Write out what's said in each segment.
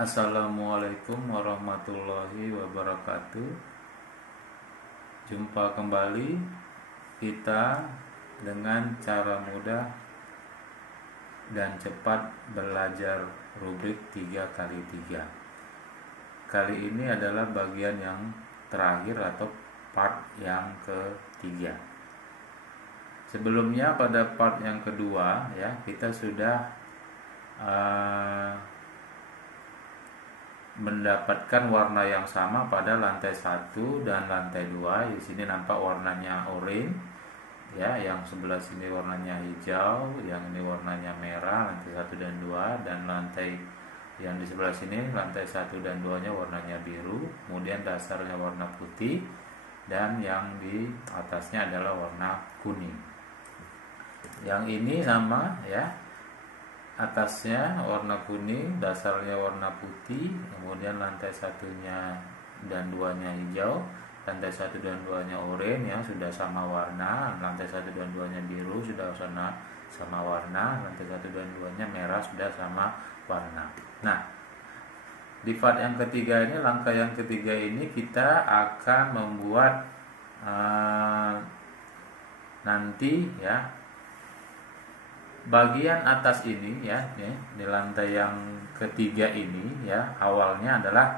Assalamualaikum warahmatullahi wabarakatuh. Jumpa kembali kita dengan cara mudah dan cepat belajar rubrik 3x3. Kali ini adalah bagian yang terakhir atau part yang ketiga. Sebelumnya pada part yang kedua ya, kita sudah mendapatkan warna yang sama pada lantai 1 dan lantai 2. Di sini nampak warnanya oranye ya, yang sebelah sini warnanya hijau, yang ini warnanya merah, lantai 1 dan 2, dan lantai yang di sebelah sini lantai 1 dan 2-nya warnanya biru, kemudian dasarnya warna putih, dan yang di atasnya adalah warna kuning. Yang ini sama ya, atasnya warna kuning, dasarnya warna putih, kemudian lantai 1-nya dan 2-nya hijau, lantai 1 dan 2-nya oranye ya, sudah sama warna, lantai 1 dan 2-nya biru sudah sama warna, lantai 1 dan 2-nya merah sudah sama warna. Nah, di part yang ketiga ini, langkah yang ketiga ini kita akan membuat nanti ya, bagian atas ini ya, di lantai yang ketiga ini ya, awalnya adalah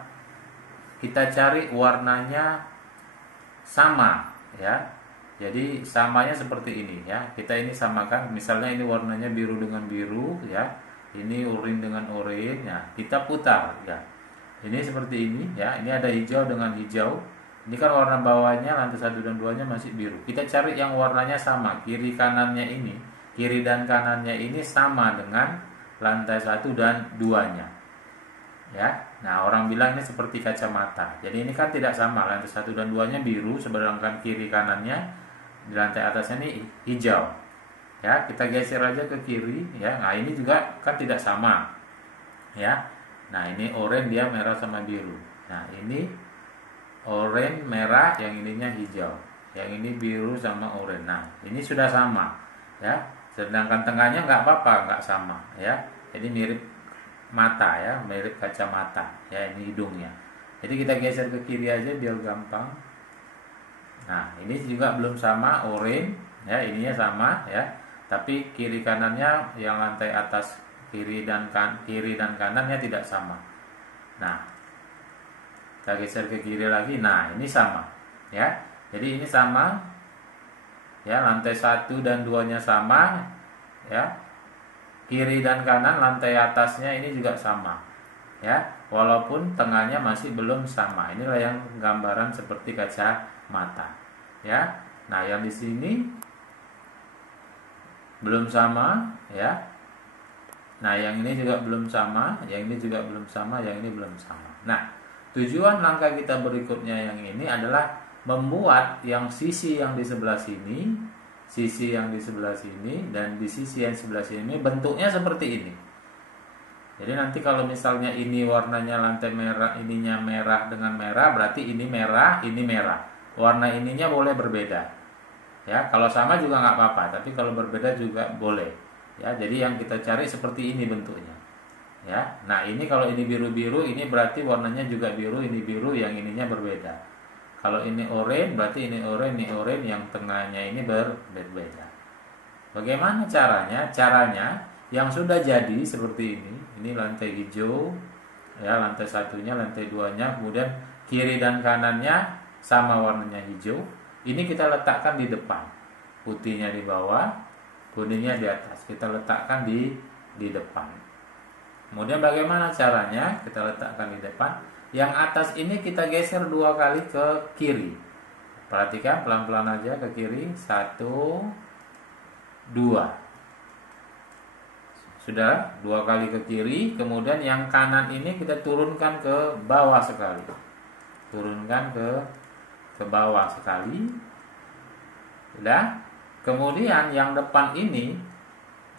kita cari warnanya sama ya. Jadi samanya seperti ini ya. Kita ini samakan, misalnya ini warnanya biru dengan biru ya, ini oranye dengan oranye ya, kita putar ya. Ini seperti ini ya, ini ada hijau dengan hijau. Ini kan warna bawahnya lantai 1 dan 2-nya masih biru. Kita cari yang warnanya sama, kiri kanannya ini, kiri dan kanannya ini sama dengan lantai 1 dan 2-nya ya. Nah, orang bilang ini seperti kacamata. Jadi ini kan tidak sama, lantai 1 dan 2-nya biru, sedangkan kiri kanannya di lantai atasnya ini hijau ya. Kita geser aja ke kiri ya. Nah, ini juga kan tidak sama ya. Nah, ini oranye, dia merah sama biru. Nah, ini oranye merah, yang ininya hijau, yang ini biru sama oranye. Nah, ini sudah sama ya. Sedangkan tengahnya nggak apa-apa, nggak sama ya. Jadi mirip mata ya, mirip kacamata ya, ini hidungnya. Jadi kita geser ke kiri aja biar gampang. Nah, ini juga belum sama, oranye ya, ininya sama ya, tapi kiri kanannya, yang lantai atas kiri dan kanannya tidak sama. Nah, kita geser ke kiri lagi. Nah, ini sama ya. Jadi ini sama ya, lantai 1 dan 2-nya sama ya, kiri dan kanan lantai atasnya ini juga sama ya, walaupun tengahnya masih belum sama. Inilah yang gambaran seperti kacamata ya. Nah, yang di sini belum sama ya. Nah, yang ini juga belum sama, yang ini juga belum sama, yang ini belum sama. Nah, tujuan langkah kita berikutnya yang ini adalah membuat yang sisi yang di sebelah sini, sisi yang di sebelah sini, dan di sisi yang sebelah sini bentuknya seperti ini. Jadi nanti kalau misalnya ini warnanya lantai merah, ininya merah dengan merah, berarti ini merah, ini merah. Warna ininya boleh berbeda ya. Kalau sama juga nggak apa-apa, tapi kalau berbeda juga boleh ya. Jadi yang kita cari seperti ini bentuknya ya. Nah, ini kalau ini biru-biru, ini berarti warnanya juga biru, ini biru, yang ininya berbeda. Kalau ini oranye, berarti ini oranye, yang tengahnya ini berbeda. Bagaimana caranya? Caranya yang sudah jadi seperti ini. Ini lantai hijau ya, lantai 1-nya, lantai 2-nya, kemudian kiri dan kanannya sama warnanya hijau. Ini kita letakkan di depan. Putihnya di bawah, kuningnya di atas. Kita letakkan di depan. Kemudian bagaimana caranya? Kita letakkan di depan. Yang atas ini kita geser 2 kali ke kiri. Perhatikan, pelan-pelan aja ke kiri. 1, 2. Sudah 2 kali ke kiri. Kemudian yang kanan ini kita turunkan ke bawah sekali. Turunkan ke bawah sekali. Sudah. Kemudian yang depan ini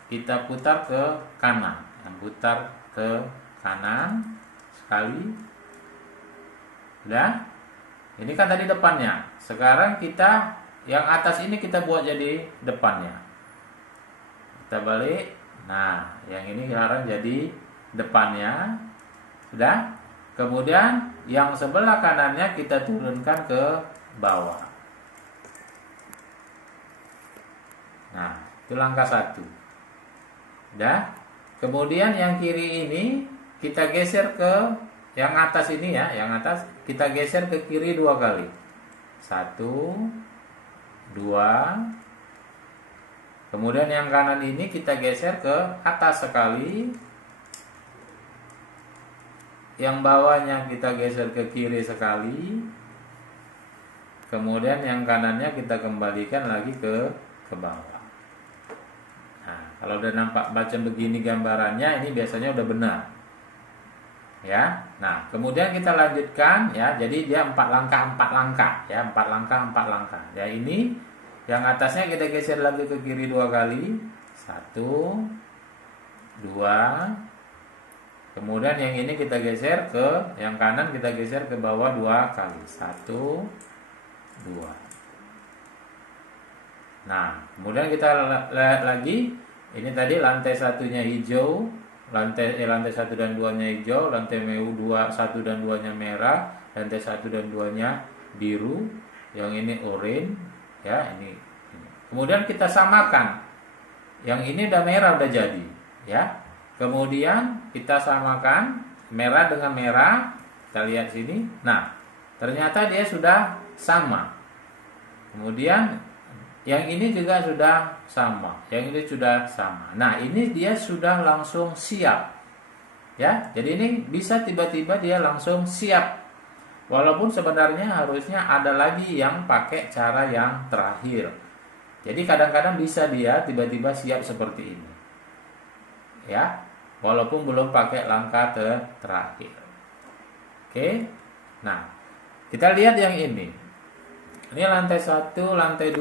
kita putar ke kanan. Yang putar ke kanan sekali. Sudah. Ini kan tadi depannya. Sekarang kita yang atas ini kita buat jadi depannya. Kita balik. Nah, yang ini sekarang jadi depannya. Sudah? Kemudian yang sebelah kanannya kita turunkan ke bawah. Nah, itu langkah 1. Sudah? Kemudian yang kiri ini kita geser ke yang atas ini ya, yang atas kita geser ke kiri 2 kali. 1, 2. Kemudian yang kanan ini kita geser ke atas sekali. Yang bawahnya kita geser ke kiri sekali. Kemudian yang kanannya kita kembalikan lagi ke bawah. Nah, kalau udah nampak baca begini gambarannya, ini biasanya udah benar. Ya. Nah, kemudian kita lanjutkan ya. Jadi dia 4 langkah ya, 4 langkah. Ya, ini yang atasnya kita geser lagi ke kiri 2 kali. 1, 2. Kemudian yang ini kita geser ke yang kanan, kita geser ke bawah 2 kali. 1, 2. Nah, kemudian kita lihat lagi. Ini tadi lantai 1-nya hijau, lantai 1 dan 2-nya hijau, lantai 1 dan 2-nya merah, lantai 1 dan 2-nya biru, yang ini oranye, ya ini. Kemudian kita samakan. Yang ini udah merah, udah jadi, ya. Kemudian kita samakan merah dengan merah. Kita lihat sini. Nah, ternyata dia sudah sama. Kemudian yang ini juga sudah sama. Yang ini sudah sama. Nah, ini dia sudah langsung siap. Ya, jadi ini bisa tiba-tiba dia langsung siap. Walaupun sebenarnya harusnya ada lagi yang pakai cara yang terakhir. Jadi kadang-kadang bisa dia tiba-tiba siap seperti ini. Ya, walaupun belum pakai langkah terakhir. Oke. Nah, kita lihat yang ini. Ini lantai 1, lantai 2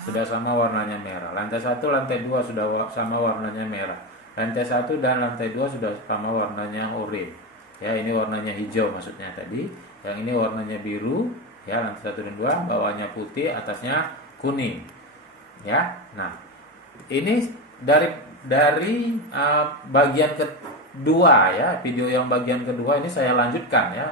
sudah sama warnanya merah. Lantai 1, lantai 2 sudah sama warnanya merah. Lantai 1 dan lantai 2 sudah sama warnanya oranye. Ya, ini warnanya hijau maksudnya tadi. Yang ini warnanya biru, ya, lantai 1 dan 2, bawahnya putih, atasnya kuning. Ya. Nah, ini dari bagian kedua ya, video yang bagian kedua ini saya lanjutkan ya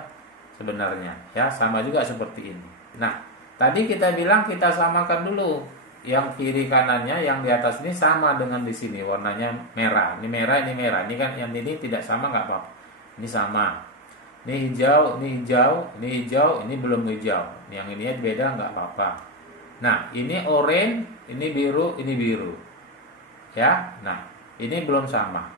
sebenarnya. Ya, sama juga seperti ini. Nah, tadi kita bilang kita samakan dulu yang kiri kanannya, yang di atas ini sama dengan di sini warnanya merah. Ini merah, ini merah. Ini kan yang ini tidak sama nggak apa-apa. Ini sama. Ini hijau, ini hijau, ini hijau, ini belum hijau. Yang ini beda nggak apa-apa. Nah, ini oranye, ini biru, ini biru. Ya. Nah, ini belum sama.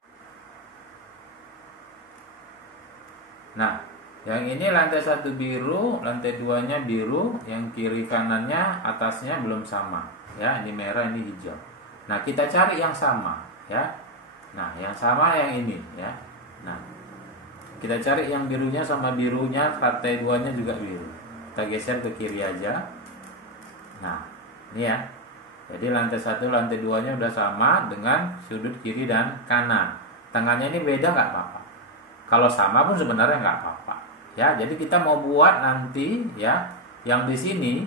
Nah, yang ini lantai 1 biru, lantai 2-nya biru, yang kiri kanannya atasnya belum sama. Ya, ini merah, ini hijau. Nah, kita cari yang sama, ya. Nah, yang sama yang ini, ya. Nah, kita cari yang birunya sama birunya, lantai 2-nya juga biru. Kita geser ke kiri aja. Nah, ini ya. Jadi lantai 1, lantai 2-nya udah sama dengan sudut kiri dan kanan. Tengahnya ini beda nggak apa-apa. Kalau sama pun sebenarnya nggak apa-apa. Ya, jadi kita mau buat nanti ya, yang di sini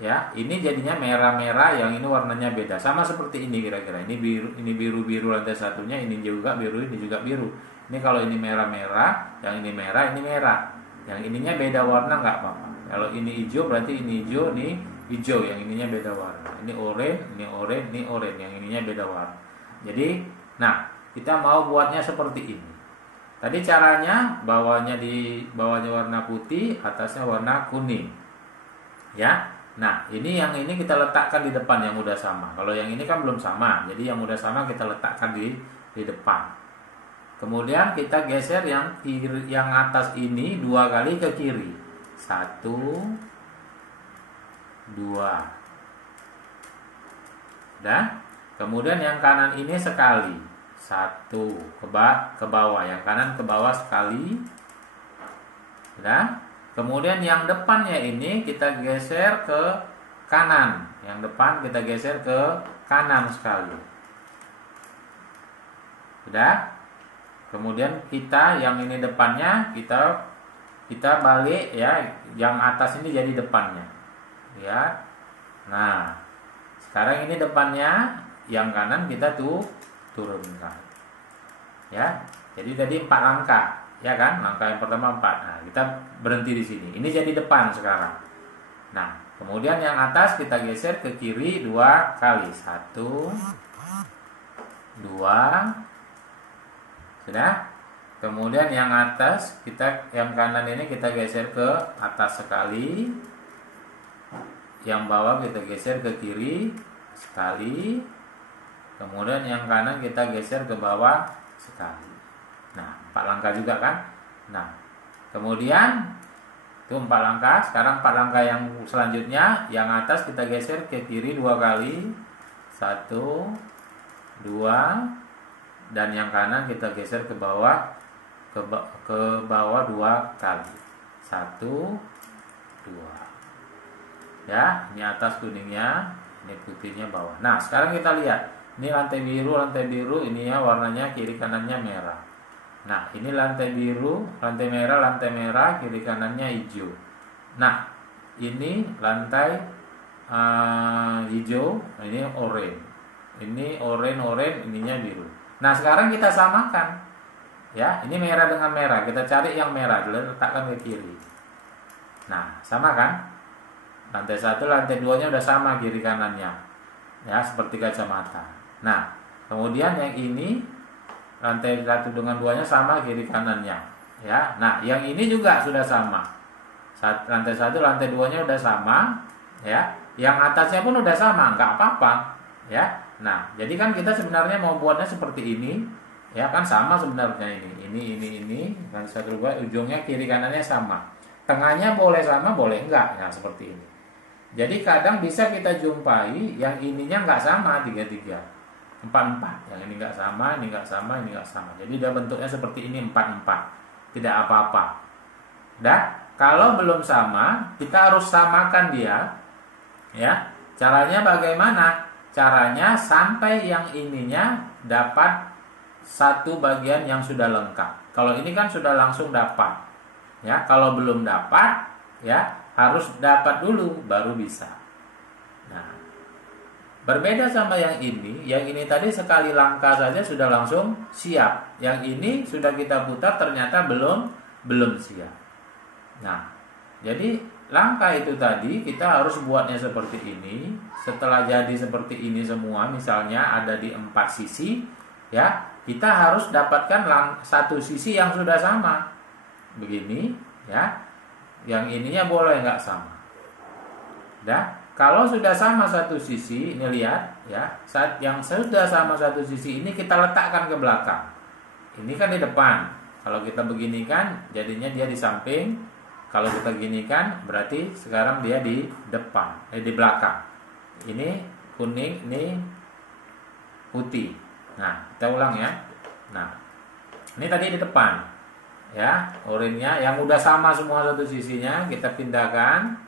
ya, ini jadinya merah-merah, yang ini warnanya beda. Sama seperti ini kira-kira. Ini biru-biru lantai 1-nya, ini juga biru, ini juga biru. Ini kalau ini merah-merah, yang ini merah, ini merah. Yang ininya beda warna nggak apa-apa. Kalau ini hijau berarti ini hijau, ini hijau, yang ininya beda warna. Ini oranye, ini oranye, ini oranye, yang ininya beda warna. Jadi, nah, kita mau buatnya seperti ini. Tadi caranya bawahnya warna putih, atasnya warna kuning. Ya. Nah, ini yang ini kita letakkan di depan yang udah sama. Kalau yang ini kan belum sama. Jadi yang udah sama kita letakkan di depan. Kemudian kita geser yang kiri, yang atas ini 2 kali ke kiri. 1, 2. Dan kemudian yang kanan ini sekali. 1 ke bawah, yang kanan ke bawah sekali. Nah, kemudian yang depannya ini kita geser ke kanan. Yang depan kita geser ke kanan sekali. Sudah? Kemudian kita yang ini depannya kita balik ya, yang atas ini jadi depannya. Ya. Nah, sekarang ini depannya, yang kanan kita turunkan. Ya. Jadi tadi 4 langkah Ya kan? Langkah yang pertama 4. Nah, kita berhenti di sini. Ini jadi depan sekarang. Nah, kemudian yang atas kita geser ke kiri 2 kali. 1, 2. Sudah? Kemudian yang atas yang kanan ini kita geser ke atas sekali. Yang bawah kita geser ke kiri sekali. Kemudian yang kanan kita geser ke bawah sekali. Nah, 4 langkah juga kan? Nah, kemudian itu 4 langkah. Sekarang 4 langkah yang selanjutnya, yang atas kita geser ke kiri 2 kali. 1, 2. Dan yang kanan kita geser ke bawah ke bawah 2 kali. 1, 2. Ya, ini atas kuningnya, ini putihnya bawah. Nah, sekarang kita lihat. Ini lantai biru, ini ya warnanya kiri kanannya merah. Nah, ini lantai biru, lantai merah, kiri kanannya hijau. Nah, ini lantai hijau, ini oranye. Ini oranye, ininya biru. Nah, sekarang kita samakan. Ya, ini merah dengan merah. Kita cari yang merah, letakkan ke kiri. Nah, sama kan? Lantai 1, lantai 2-nya udah sama kiri kanannya. Ya, seperti kacamata. Nah, kemudian yang ini lantai 1 dengan 2-nya sama kiri kanannya. Ya. Nah, yang ini juga sudah sama. Lantai 1, lantai 2-nya udah sama, ya. Yang atasnya pun udah sama, enggak apa-apa, ya. Nah, jadi kan kita sebenarnya mau buatnya seperti ini, ya kan sama sebenarnya ini. Dan satu dua ujungnya kiri kanannya sama. Tengahnya boleh sama, boleh enggak. Nah, seperti ini. Jadi kadang bisa kita jumpai yang ininya enggak sama 3-3. 4-4. Yang ini enggak sama, ini enggak sama, ini enggak sama. Jadi dia bentuknya seperti ini 4-4. Tidak apa-apa. Dah, kalau belum sama, kita harus samakan dia. Ya. Caranya bagaimana? Caranya sampai yang ininya dapat satu bagian yang sudah lengkap. Kalau ini kan sudah langsung dapat. Ya, kalau belum dapat, ya harus dapat dulu baru bisa. Nah, berbeda sama yang ini tadi sekali langkah saja sudah langsung siap. Yang ini sudah kita putar ternyata belum siap. Nah, jadi langkah itu tadi kita harus buatnya seperti ini. Setelah jadi seperti ini semua, misalnya ada di 4 sisi, ya kita harus dapatkan satu sisi yang sudah sama. Begini, ya. Yang ininya boleh nggak sama. Dah, kalau sudah sama satu sisi, ini lihat, ya. Saat yang sudah sama satu sisi ini kita letakkan ke belakang. Ini kan di depan. Kalau kita beginikan, jadinya dia di samping. Kalau kita ginikan, berarti sekarang dia di depan, di belakang. Ini kuning, ini putih. Nah, kita ulang ya. Nah, ini tadi di depan, ya, oranye yang udah sama semua satu sisinya kita pindahkan.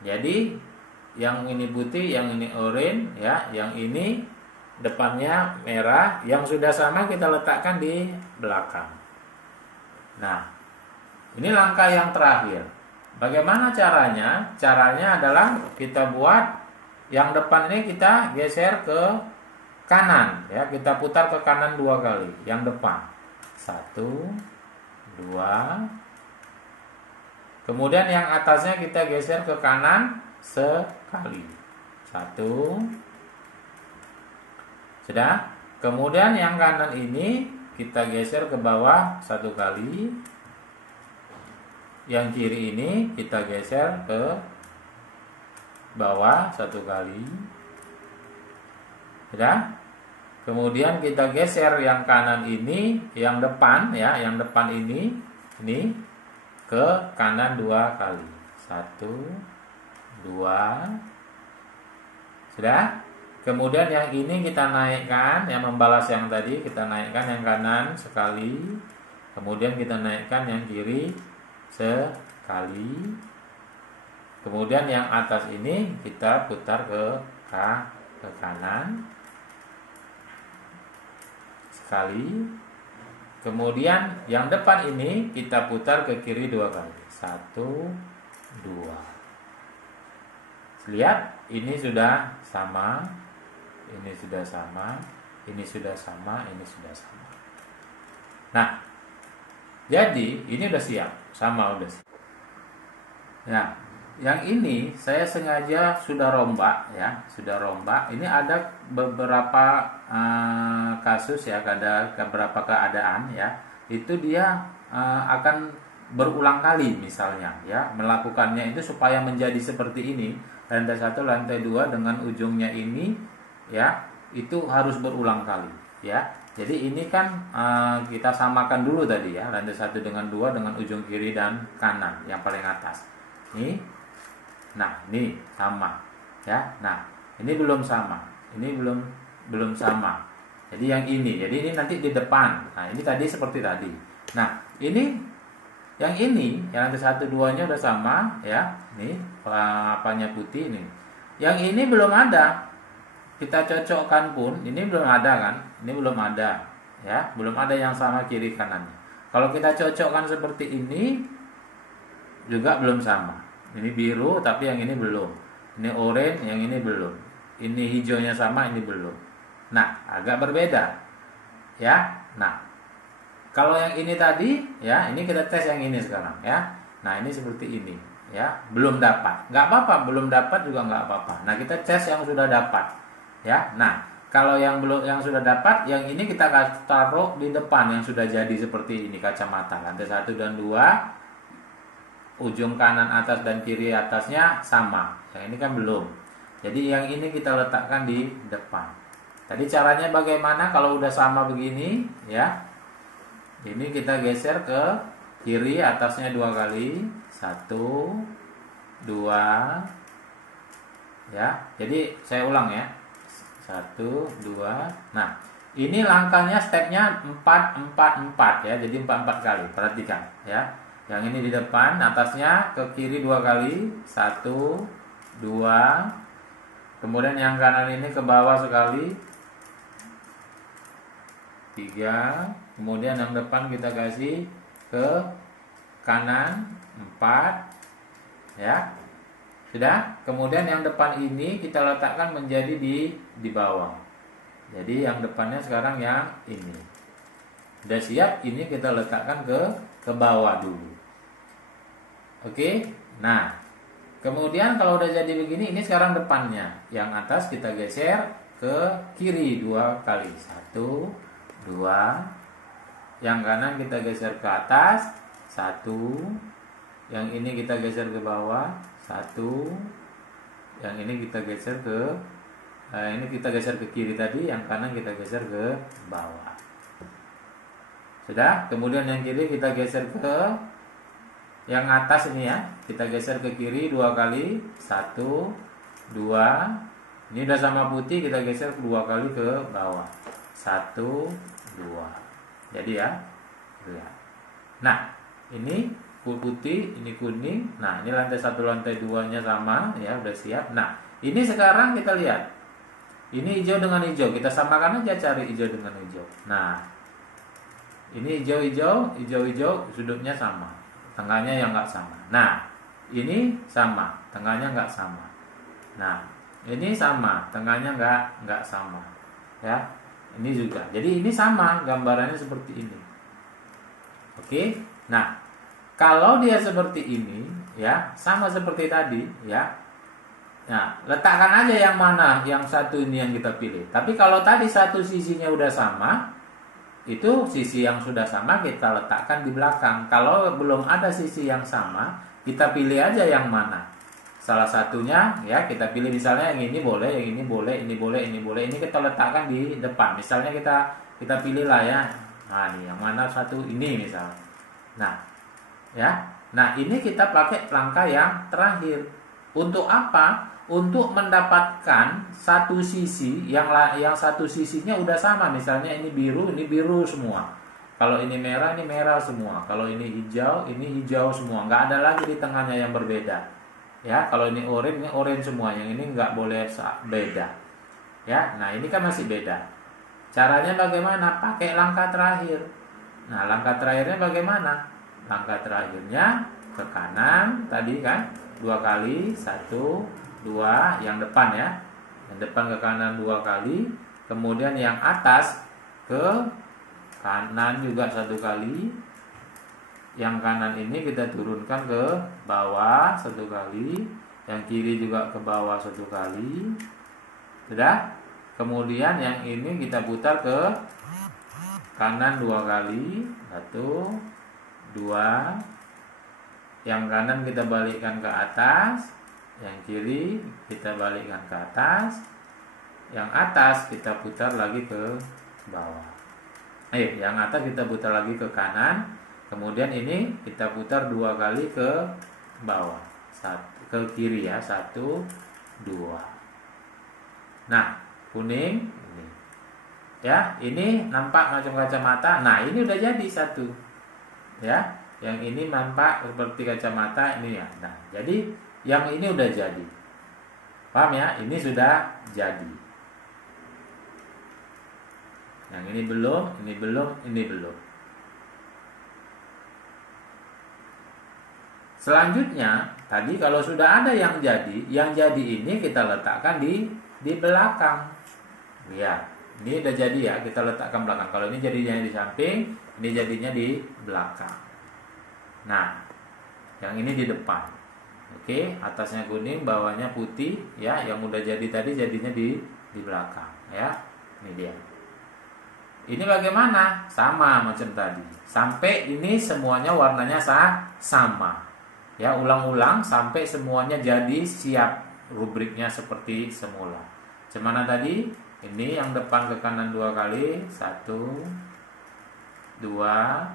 Jadi yang ini putih, yang ini oranye, ya, yang ini depannya merah, yang sudah sama kita letakkan di belakang. Nah, ini langkah yang terakhir. Bagaimana caranya? Caranya adalah kita buat yang depan ini kita geser ke kanan, ya, kita putar ke kanan 2 kali. Yang depan 1, 2. Kemudian yang atasnya kita geser ke kanan sekali. 1. Sudah? Kemudian yang kanan ini kita geser ke bawah 1 kali. Yang kiri ini kita geser ke bawah 1 kali. Sudah? Kemudian kita geser yang kanan ini, yang depan, ya, yang depan ini ke kanan 2 kali. 1, 2. Sudah? Kemudian yang ini kita naikkan, yang membalas yang tadi kita naikkan yang kanan sekali. Kemudian kita naikkan yang kiri sekali. Kemudian yang atas ini kita putar ke kanan sekali. Kemudian yang depan ini kita putar ke kiri 2 kali. 1, 2. Lihat, ini sudah sama, ini sudah sama, ini sudah sama, ini sudah sama. Nah, jadi ini udah siap, sama udah siap. Ya, yang ini saya sengaja sudah rombak ya, sudah rombak. Ini ada beberapa kasus ya, ada beberapa keadaan ya. Itu dia akan berulang kali misalnya ya, melakukannya itu supaya menjadi seperti ini. Lantai 1, lantai 2 dengan ujungnya ini ya, itu harus berulang kali ya. Jadi ini kan kita samakan dulu tadi ya, lantai 1 dengan 2 dengan ujung kiri dan kanan yang paling atas. Ini, nah ini sama ya. Nah ini belum sama, ini belum sama. Jadi yang ini, jadi ini nanti di depan. Nah ini tadi seperti tadi. Nah ini yang lantai 1 2-nya udah sama ya. Ini apanya putih ini. Yang ini belum ada. Kita cocokkan pun ini belum ada kan? Ini belum ada ya, belum ada yang sama kiri kanannya. Kalau kita cocokkan seperti ini juga belum sama. Ini biru tapi yang ini belum. Ini oranye, yang ini belum. Ini hijaunya sama, ini belum. Nah, agak berbeda. Ya. Nah, kalau yang ini tadi ya, ini kita tes yang ini sekarang ya. Nah, ini seperti ini ya, belum dapat. Nggak apa-apa, belum dapat juga nggak apa-apa. Nah, kita tes yang sudah dapat. Ya. Nah, kalau yang belum, yang sudah dapat, yang ini kita taruh di depan yang sudah jadi seperti ini kacamata. Lantai 1 dan 2, ujung kanan atas dan kiri atasnya sama. Yang ini kan belum. Jadi yang ini kita letakkan di depan. Tadi caranya bagaimana kalau udah sama begini ya. Ini kita geser ke kiri atasnya 2 kali. 1 2 ya. Jadi saya ulang ya. 1 2. Nah, ini langkahnya stepnya 4 4 4 ya. Jadi 4 4 kali. Perhatikan ya. Yang ini di depan, atasnya ke kiri 2 kali. 1 2. Kemudian yang kanan ini ke bawah sekali. 3. Kemudian yang depan kita kasih ke kanan 4 ya. Sudah? Kemudian yang depan ini kita letakkan menjadi di bawah. Jadi yang depannya sekarang yang ini. Sudah siap, ini kita letakkan ke bawah dulu. Oke. Nah, kemudian kalau udah jadi begini, ini sekarang depannya. Yang atas kita geser ke kiri 2 kali. 1 2. Yang kanan kita geser ke atas. 1. Yang ini kita geser ke bawah. 1. Yang ini kita geser ini kita geser ke kiri tadi. Yang kanan kita geser ke bawah. Sudah? Kemudian yang kiri kita geser ke yang atas ini ya. Kita geser ke kiri 2 kali. 1 2. Ini udah sama putih, kita geser 2 kali ke bawah. 1 2. Jadi ya. Lihat. Nah, ini putih, ini kuning. Nah, ini lantai 1 lantai 2-nya sama ya, udah siap. Nah, ini sekarang kita lihat. Ini hijau dengan hijau. Kita samakan aja, cari hijau dengan hijau. Nah, ini hijau-hijau, hijau-hijau, sudutnya sama. Tengahnya yang nggak sama. Nah, ini sama, tengahnya nggak sama. Nah, ini sama, tengahnya nggak sama. Ya, ini juga. Jadi ini sama, gambarannya seperti ini. Oke. Nah, kalau dia seperti ini, ya sama seperti tadi, ya. Nah, letakkan aja yang mana, yang satu ini yang kita pilih. Tapi kalau tadi satu sisinya udah sama, itu sisi yang sudah sama kita letakkan di belakang. Kalau belum ada sisi yang sama, kita pilih aja yang mana. Salah satunya ya kita pilih, misalnya yang ini boleh, yang ini boleh, ini boleh, ini boleh. Ini kita letakkan di depan. Misalnya kita pilih lah ya. Nah, nih yang mana satu ini misalnya. Nah, ya. Nah, ini kita pakai langkah yang terakhir. Untuk apa? Untuk mendapatkan satu sisi yang satu sisinya udah sama. Misalnya ini biru semua. Kalau ini merah semua. Kalau ini hijau semua. Nggak ada lagi di tengahnya yang berbeda. Ya, kalau ini orange semua. Yang ini nggak boleh beda. Ya, nah ini kan masih beda. Caranya bagaimana? Pakai langkah terakhir. Nah, langkah terakhirnya bagaimana? Langkah terakhirnya ke kanan tadi kan 2 kali, 1 2, yang depan ya. Yang depan ke kanan 2 kali, kemudian yang atas ke kanan juga 1 kali. Yang kanan ini kita turunkan ke bawah 1 kali, yang kiri juga ke bawah 1 kali. Sudah? Kemudian yang ini kita putar ke kanan 2 kali. 1, 2. Yang kanan kita balikkan ke atas, yang kiri kita balikkan ke atas, yang atas kita putar lagi ke bawah. Yang atas kita putar lagi ke kanan, kemudian ini kita putar 2 kali ke bawah, ke kiri ya, 1, 2. Nah, kuning ini. Ya, ini nampak macam kacamata. Nah, ini udah jadi 1. Ya, yang ini nampak seperti kacamata ini ya. Nah, jadi yang ini udah jadi. Paham ya? Ini sudah jadi. Yang ini belum, ini belum, ini belum. Selanjutnya, tadi kalau sudah ada yang jadi ini kita letakkan di belakang. Ya, ini udah jadi ya, kita letakkan belakang. Kalau ini jadinya di samping, ini jadinya di belakang. Nah, yang ini di depan. Oke, atasnya kuning, bawahnya putih ya, yang udah jadi tadi jadinya di belakang ya. Ini dia. Ini bagaimana? Sama macam tadi. Sampai ini semuanya warnanya sama. Ya, ulang-ulang sampai semuanya jadi siap rubriknya seperti semula. Cemana tadi? Ini yang depan ke kanan 2 kali, 1, 2.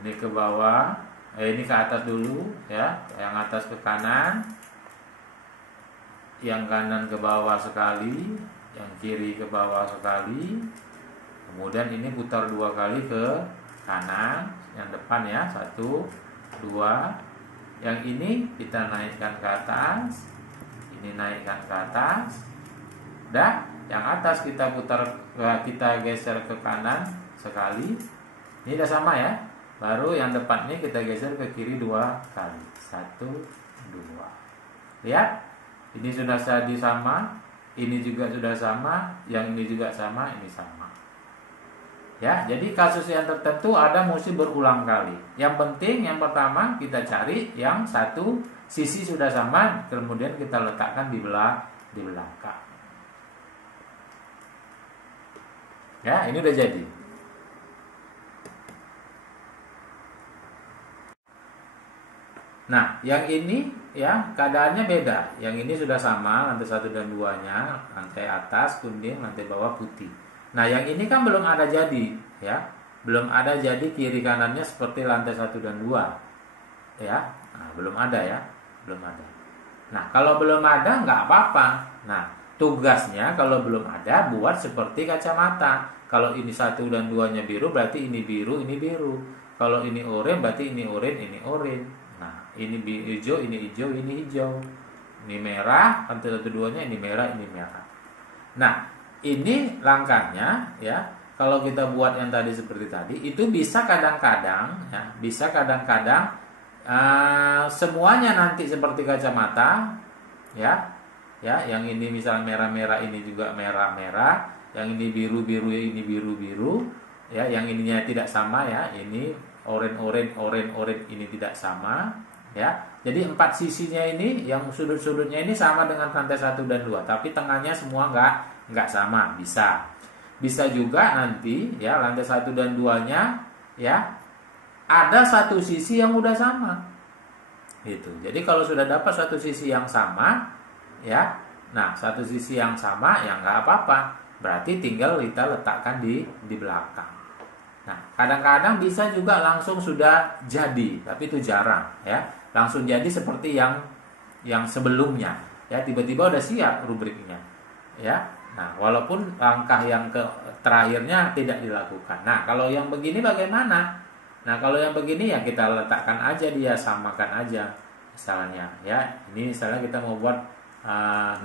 Ini ke bawah. Ini ke atas dulu ya, yang atas ke kanan, yang kanan ke bawah sekali, yang kiri ke bawah sekali. Kemudian ini putar 2 kali ke kanan, yang depan ya, 1, 2. Yang ini kita naikkan ke atas, ini naikkan ke atas. Dah, yang atas kita putar, kita geser ke kanan sekali. Ini udah sama ya. Baru yang depan ini kita geser ke kiri 2 kali. 1, 2. Lihat, ini sudah jadi sama, ini juga sudah sama, yang ini juga sama, ini sama. Ya, jadi kasus yang tertentu ada mesti berulang kali. Yang penting yang pertama kita cari yang satu sisi sudah sama, kemudian kita letakkan di belakang. Ya, ini udah jadi. Nah, yang ini ya keadaannya beda. Yang ini sudah sama, lantai 1 dan 2-nya, lantai atas kuning, lantai bawah putih. Nah, yang ini kan belum ada jadi, ya. Belum ada jadi kiri kanannya seperti lantai 1 dan 2. Ya. Nah, belum ada ya. Belum ada. Nah, kalau belum ada nggak apa-apa. Nah, tugasnya kalau belum ada buat seperti kacamata. Kalau ini 1 dan 2-nya biru berarti ini biru, ini biru. Kalau ini oranye berarti ini oranye, ini oranye. Nah, ini hijau, ini hijau, ini hijau. Ini merah, lantai 1 2-nya ini merah, ini merah. Nah, ini langkahnya ya. Kalau kita buat yang tadi seperti tadi, itu bisa kadang-kadang ya, bisa kadang-kadang semuanya nanti seperti kacamata ya. Ya, yang ini misal merah-merah, ini juga merah-merah, yang ini biru-biru, ini biru-biru, ya, yang ininya tidak sama ya, ini orange ini tidak sama, ya. Jadi 4 sisinya ini, yang sudut-sudutnya ini sama dengan lantai 1 dan 2, tapi tengahnya semua nggak sama, bisa. Bisa juga nanti ya lantai 1 dan 2-nya ya ada satu sisi yang udah sama. Gitu. Jadi kalau sudah dapat satu sisi yang sama, ya, nah satu sisi yang sama ya nggak apa-apa, berarti tinggal kita letakkan di belakang. Nah kadang-kadang bisa juga langsung sudah jadi, tapi itu jarang ya, langsung jadi seperti yang sebelumnya ya, tiba-tiba udah siap rubriknya ya. Nah walaupun langkah yang terakhirnya tidak dilakukan. Nah kalau yang begini bagaimana? Nah kalau yang begini ya kita letakkan aja, dia samakan aja misalnya ya, ini misalnya kita mau buat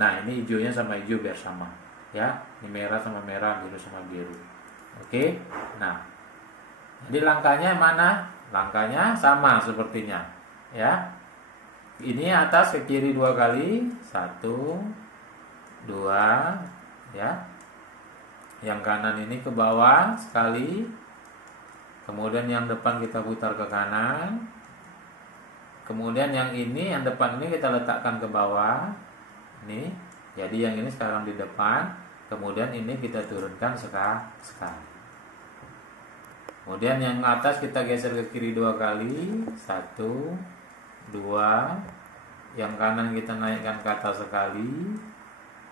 nah ini hijaunya sama hijau biar sama ya, ini merah sama merah, biru sama biru. Oke. Nah jadi langkahnya mana? Langkahnya sama sepertinya ya, ini atas ke kiri 2 kali, 1, 2 ya, yang kanan ini ke bawah sekali, Kemudian yang depan kita putar ke kanan. Kemudian yang ini, yang depan ini kita letakkan ke bawah. Ini. Jadi yang ini sekarang di depan. Kemudian ini kita turunkan sekali. Kemudian yang atas kita geser ke kiri 2 kali. 1, 2. Yang kanan kita naikkan ke atas sekali.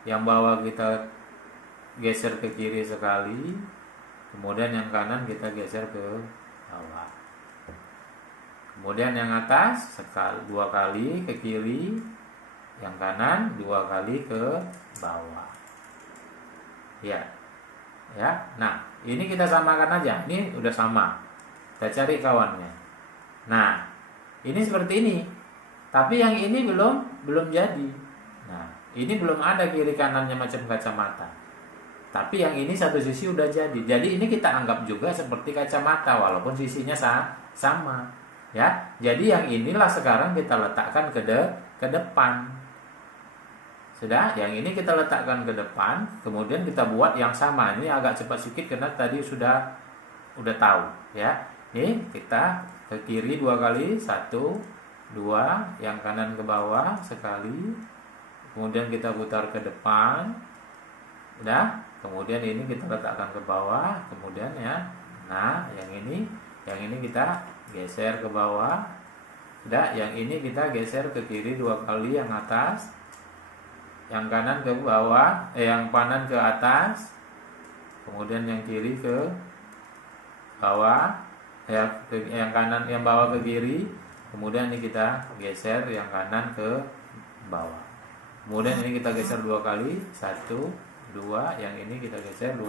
Yang bawah kita geser ke kiri sekali. Kemudian yang kanan kita geser ke bawah. Kemudian yang atas 2 kali ke kiri, yang kanan 2 kali ke bawah. Ya. Ya. Nah, ini kita samakan aja. Ini udah sama. Kita cari kawannya. Nah, ini seperti ini. Tapi yang ini belum jadi. Nah, ini belum ada kiri kanannya macam kacamata. Tapi yang ini satu sisi udah jadi. Jadi ini kita anggap juga seperti kacamata walaupun sisinya sama. Ya, jadi yang inilah sekarang kita letakkan ke depan. Sudah, yang ini kita letakkan ke depan, kemudian kita buat yang sama. Ini agak cepat sedikit karena tadi udah tahu, ya. Ini kita ke kiri 2 kali, 1, 2, yang kanan ke bawah sekali. Kemudian kita putar ke depan. Udah, kemudian ini kita letakkan ke bawah, kemudian ya. Nah, yang ini kita geser ke bawah. Udah, yang ini kita geser ke kiri 2 kali yang atas. Yang kanan ke bawah, yang kanan ke atas. Kemudian yang kiri ke bawah. Yang kanan, yang bawah ke kiri. Kemudian ini kita geser yang kanan ke bawah. Kemudian ini kita geser 2 kali, 1, 2, yang ini kita geser 2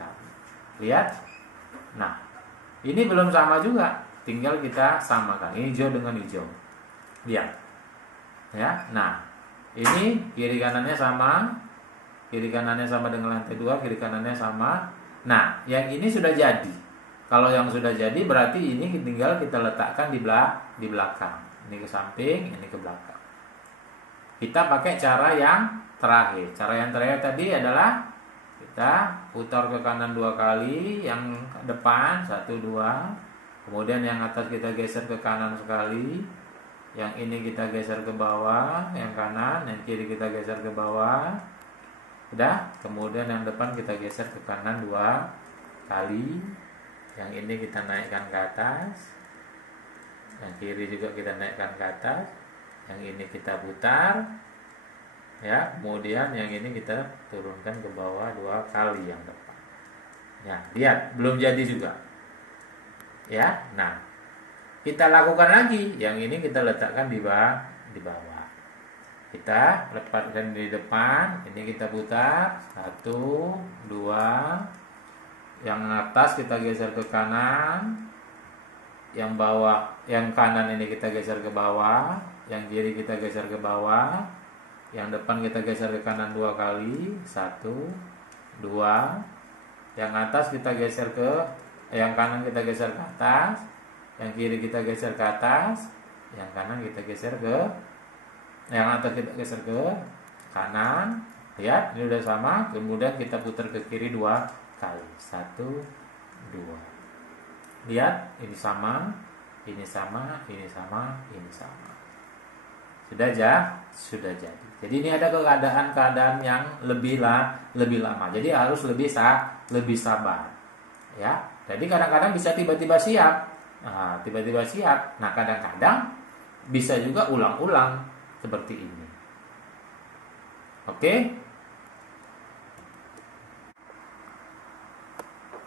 kali. Lihat? Nah, ini belum sama juga. Tinggal kita samakan hijau dengan hijau. Lihat. Ya. Nah, ini kiri kanannya sama. Kiri kanannya sama dengan lantai 2, kiri kanannya sama. Nah, yang ini sudah jadi. Kalau yang sudah jadi berarti ini tinggal kita letakkan di belakang. Ini ke samping, ini ke belakang. Kita pakai cara yang terakhir. Cara yang terakhir tadi adalah kita putar ke kanan 2 kali, yang depan 1, 2. Kemudian yang atas kita geser ke kanan sekali. Yang ini kita geser ke bawah, yang kanan, yang kiri kita geser ke bawah. Udah, kemudian yang depan kita geser ke kanan 2 kali. Yang ini kita naikkan ke atas. Yang kiri juga kita naikkan ke atas. Yang ini kita putar. Ya, kemudian yang ini kita turunkan ke bawah 2 kali yang depan. Ya, lihat, belum jadi juga. Ya, nah, kita lakukan lagi. Yang ini kita letakkan di bawah. Kita lepaskan di depan. Ini kita putar 1, 2. Yang atas kita geser ke kanan. Yang bawah, yang kanan ini kita geser ke bawah. Yang kiri kita geser ke bawah. Yang depan kita geser ke kanan 2 kali. 1, 2. Yang atas kita geser ke, yang kanan kita geser ke atas. Yang kiri kita geser ke atas. Yang kanan kita geser ke, yang atas kita geser ke kanan. Lihat, ini udah sama. Kemudian kita putar ke kiri 2 kali. 1, 2. Lihat, ini sama. Ini sama, ini sama, ini sama. Sudah jadi. Jadi ini ada keadaan yang lebih lama. Jadi harus lebih sabar. Ya. Jadi kadang-kadang bisa tiba-tiba siap. Nah, tiba-tiba siap. Nah, kadang-kadang bisa juga ulang-ulang seperti ini. Oke?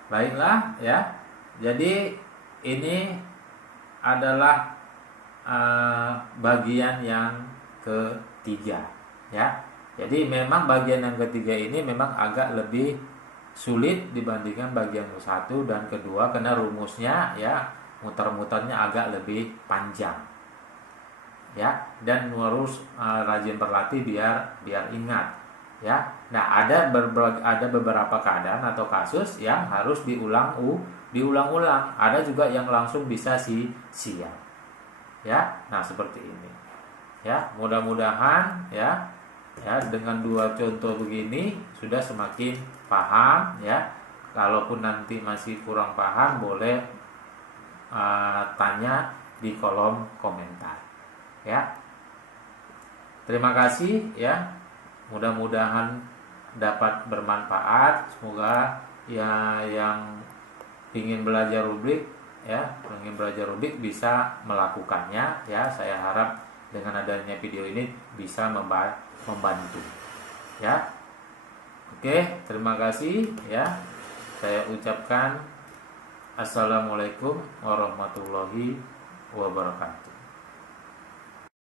Baiklah, ya. Jadi ini adalah bagian yang ketiga, ya. Jadi memang bagian yang ketiga ini memang agak lebih sulit dibandingkan bagian satu dan kedua karena rumusnya, ya, muter-muternya agak lebih panjang, ya, dan harus rajin berlatih biar ingat, ya. Nah, ada beberapa keadaan atau kasus yang harus diulang-ulang. Ada juga yang langsung bisa siap. Ya, nah seperti ini. Ya, mudah-mudahan ya dengan 2 contoh begini sudah semakin paham, ya. Kalaupun nanti masih kurang paham boleh tanya di kolom komentar ya. Terima kasih ya. Mudah-mudahan dapat bermanfaat. Semoga ya yang ingin belajar rubrik bisa melakukannya ya. Saya harap dengan adanya video ini bisa membantu ya. Oke, terima kasih ya. Saya ucapkan assalamualaikum warahmatullahi wabarakatuh.